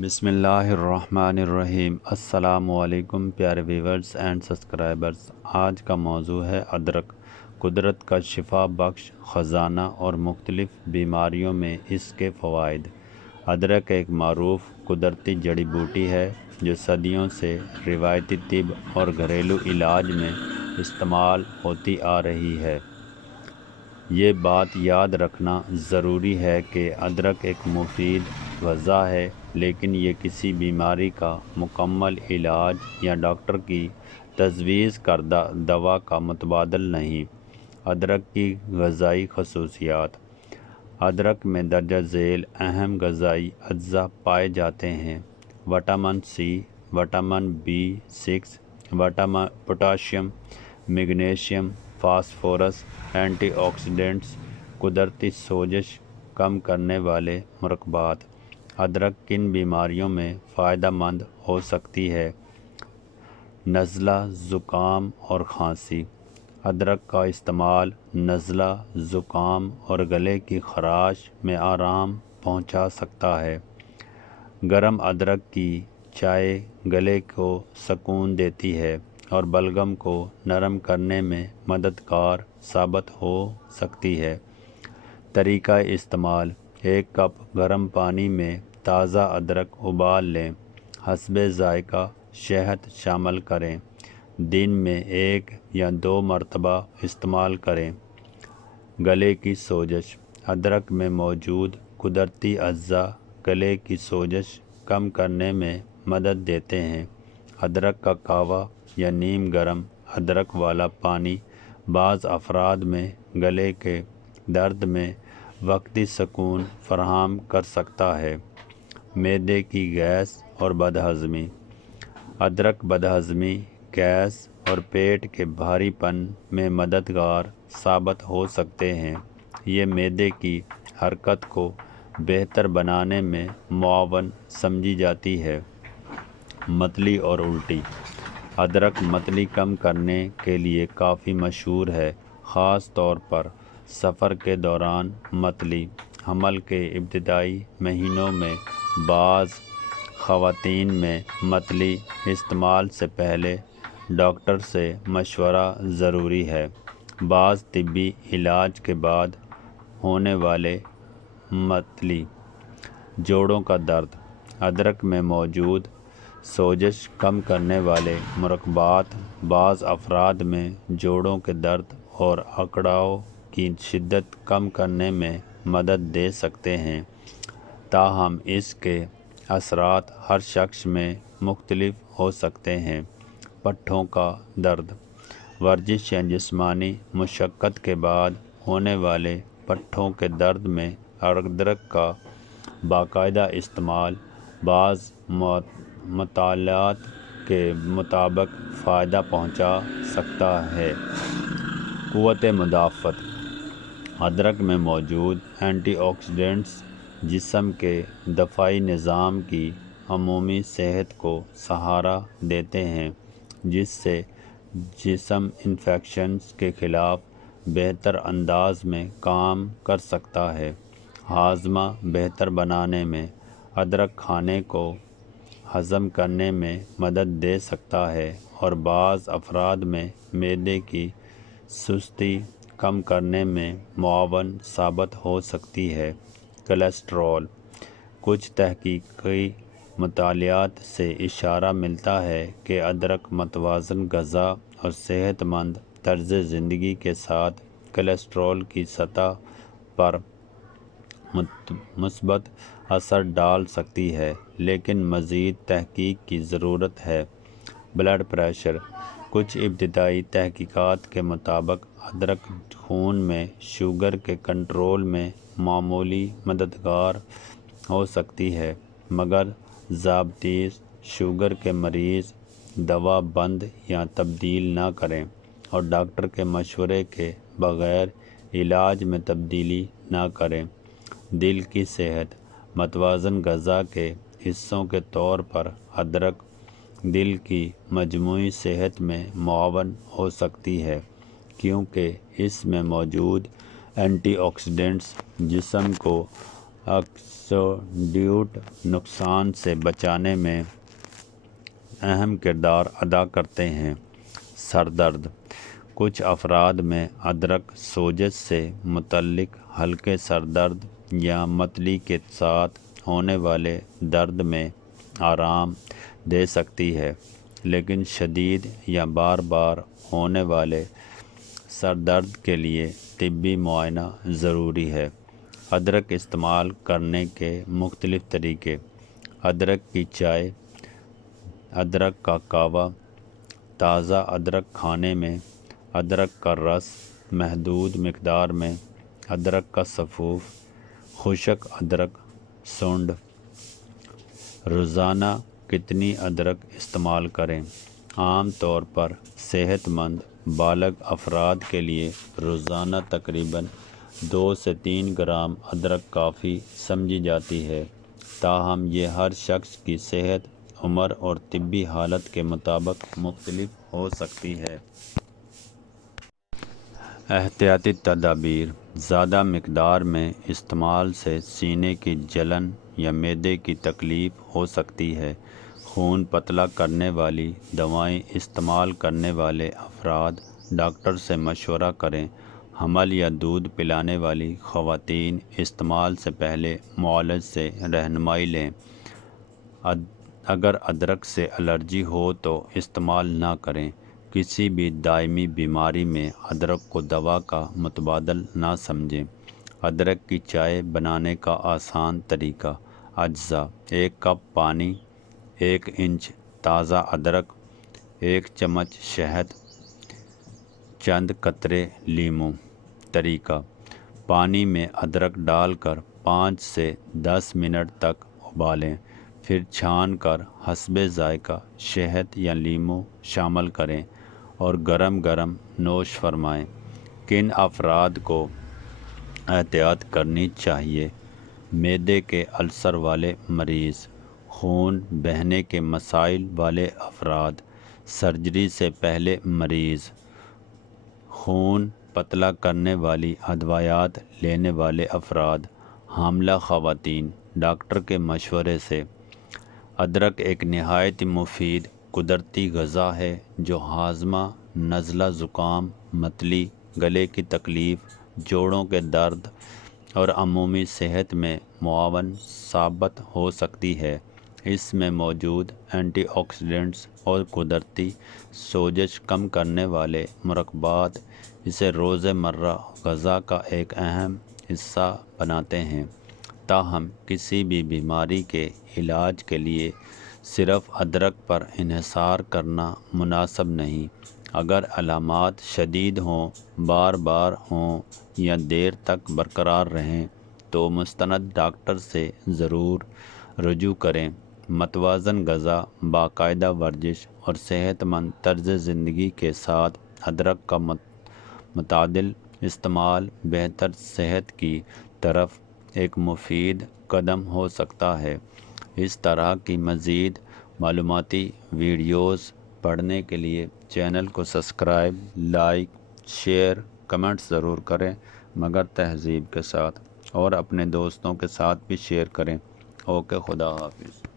بسم اللہ الرحمن الرحیم۔ السلام علیکم پیارے ویورز اینڈ سبسکرائبرز۔ آج کا موضوع ہے ادرک، قدرت کا شفا بخش خزانہ اور مختلف بیماریوں میں اس کے فوائد۔ ادرک ایک معروف قدرتی جڑی بوٹی ہے جو صدیوں سے روایتی طب اور گھریلو علاج میں استعمال ہوتی آ رہی ہے۔ یہ بات یاد رکھنا ضروری ہے کہ ادرک ایک مفید غذا ہے، لیکن یہ کسی بیماری کا مکمل علاج یا ڈاکٹر کی تجویز کردہ دوا کا متبادل نہیں۔ ادرک کی غذائی خصوصیات۔ ادرک میں درجہ ذیل اہم غذائی اجزاء پائے جاتے ہیں: vitamin C, vitamin B6، potassium, magnesium, phosphorus, antioxidants, قدرتی سوزش کم کرنے والے مرکبات۔ ادرک کن بیماریوں میں فائدہ مند ہو سکتی ہے؟ نزلہ، زکام اور کھانسی۔ ادرک کا استعمال نزلہ، زکام اور گلے کی خراش میں آرام پہنچا سکتا ہے۔ گرم ادرک کی چائے گلے کو سکون دیتی ہے اور بلغم کو نرم کرنے میں مددگار ثابت ہو سکتی ہے۔ طریقہ استعمال: ایک کپ گرم پانی میں تازہ ادرک ابال لیں، حسب ذائقہ شہد شامل کریں، دن میں 1 یا 2 مرتبہ استعمال کریں۔ گلے کی سوزش۔ ادرک میں موجود قدرتی اجزاء گلے کی سوزش کم کرنے میں مدد دیتے ہیں۔ ادرک کا قہوہ یا نیم گرم ادرک والا پانی بعض افراد میں گلے کے درد میں وقتی سکون فراہم کر سکتا ہے۔ معدے کی گیس اور بدہضمی۔ ادرک بدہضمی، گیس اور پیٹ کے بھاری پن میں مددگار ثابت ہو سکتے ہیں۔ یہ معدے کی حرکت کو بہتر بنانے میں معاون سمجھی جاتی ہے۔ متلی اور الٹی۔ ادرک متلی کم کرنے کے لیے کافی مشہور ہے، خاص طور پر سفر کے دوران متلی۔ حمل کے ابتدائی مہینوں میں بعض خواتین میں متلی استعمال سے پہلے ڈاکٹر سے مشورہ ضروری ہے۔ بعض طبی علاج کے بعد ہونے والے متلی۔ جوڑوں کا درد۔ ادرک میں موجود سوزش کم کرنے والے مرکبات بعض افراد میں جوڑوں کے درد اور اکڑاؤ کی شدت کم کرنے میں مدد دے سکتے ہیں، تاہم اس کے اثرات ہر شخص میں مختلف ہو سکتے ہیں۔ پٹھوں کا درد۔ ورزش یا جسمانی مشقت کے بعد ہونے والے پٹھوں کے درد میں ادرک کا باقاعدہ استعمال بعض مطالعات کے مطابق فائدہ پہنچا سکتا ہے۔ قوت مدافعت۔ ادرک میں موجود اینٹی آکسیڈنٹس جسم کے دفاعی نظام کی عمومی صحت کو سہارا دیتے ہیں، جس سے جسم انفیکشنز کے خلاف بہتر انداز میں کام کر سکتا ہے۔ ہاضمہ بہتر بنانے میں ادرک کھانے کو ہضم کرنے میں مدد دے سکتا ہے اور بعض افراد میں معدے کی سستی کم کرنے میں معاون ثابت ہو سکتی ہے۔ کولیسٹرول۔ کچھ تحقیقی مطالعات سے اشارہ ملتا ہے کہ ادرک متوازن غذا اور صحت مند طرز زندگی کے ساتھ کولیسٹرول کی سطح پر مثبت اثر ڈال سکتی ہے، لیکن مزید تحقیق کی ضرورت ہے۔ Blood pressure. کچھ ابتدائی تحقیقات کے مطابق ادرک خون میں شوگر کے کنٹرول میں معمولی مددگار ہو سکتی ہے، مگر ذیابیطس شوگر کے مریض دوا بند یا تبدیل نہ کریں اور ڈاکٹر کے مشورے کے بغیر علاج میں تبدیلی نہ کریں۔ دل کی صحت۔ متوازن غذا کے حصوں کے طور پر ادرک دل کی مجموعی صحت میں معاون ہو سکتی ہے، کیونکہ اس میں موجود اینٹی آکسیڈنٹس جسم کو ایبسولوٹ نقصان سے بچانے میں اہم کردار ادا کرتے ہیں۔ سر درد: کچھ افراد میں ادرک سوزش سے متعلق ہلکے سر درد یا متلی کے ساتھ ہونے والے درد میں آرام دے سکتی ہے، لیکن شدید یا بار بار ہونے والے سر درد کے لیے طبی معائنہ ضروری ہے۔ ادرک استعمال کرنے کے مختلف طریقے: ادرک کی چائے، ادرک کا قہوہ، تازہ ادرک کھانے میں، ادرک کا رس محدود مقدار میں، ادرک کا سفوف، خشک ادرک سونڈ۔ روزانہ کتنی ادرک استعمال کریں؟ عام طور پر صحت مند بالغ افراد کے لیے روزانہ تقریباً 2 سے 3 گرام ادرک کافی سمجھی جاتی ہے، تاہم یہ ہر شخص کی صحت، عمر اور طبی حالت کے مطابق مختلف ہو سکتی ہے۔ احتیاطی تدابیر: زیادہ مقدار میں استعمال سے سینے کی جلن یا معدے کی تکلیف ہو سکتی ہے۔ خون پتلا کرنے والی دوائیں استعمال کرنے والے افراد ڈاکٹر سے مشورہ کریں۔ حمل یا دودھ پلانے والی خواتین استعمال سے پہلے معالج سے رہنمائی لیں۔ اگر ادرک سے الرجی ہو تو استعمال نہ کریں۔ کسی بھی دائمی بیماری میں ادرک کو دوا کا متبادل نہ سمجھیں۔ ادرک کی چائے بنانے کا آسان طریقہ۔ اجزاء: 1 کپ پانی، 1 انچ تازہ ادرک، 1 چمچ شہد، چند قطرے لیموں۔ طریقہ: پانی میں ادرک ڈال کر 5 سے 10 منٹ تک ابالیں، پھر چھان کر حسب ذائقہ شہد یا لیموں شامل کریں اور گرم گرم نوش فرمائیں۔ کن افراد کو احتیاط کرنی چاہیے؟ معدے کے السر والے مریض، خون بہنے کے مسائل والے افراد، سرجری سے پہلے مریض، خون پتلا کرنے والی ادویات لینے والے افراد، حاملہ خواتین۔ ڈاکٹر کے مشورے سے۔ ادرک ایک نہایت مفید قدرتی غذا ہے جو ہاضمہ، نزلہ زکام، متلی، گلے کی تکلیف، جوڑوں کے درد اور عمومی صحت میں معاون ثابت ہو سکتی ہے۔ اس میں موجود اینٹی آکسیڈنٹس اور قدرتی سوزش کم کرنے والے مرکبات اسے روزمرہ غذا کا ایک اہم حصہ بناتے ہیں۔ تاہم کسی بھی بیماری کے علاج کے لیے صرف ادرک پر انحصار کرنا مناسب نہیں۔ اگر علامات شدید ہوں، بار بار ہوں یا دیر تک برقرار رہیں تو مستند ڈاکٹر سے ضرور رجوع کریں۔ متوازن غذا، باقاعدہ ورزش اور صحت مند طرز زندگی کے ساتھ ادرک کا متعدل استعمال بہتر صحت کی طرف ایک مفید قدم ہو سکتا ہے۔ اس طرح کی مزید معلوماتی ویڈیوز پڑھنے کے لیے چینل کو سبسکرائب، لائک، شیئر، کمنٹس ضرور کریں، مگر تہذیب کے ساتھ، اور اپنے دوستوں کے ساتھ بھی شیئر کریں۔ اوکے، خدا حافظ۔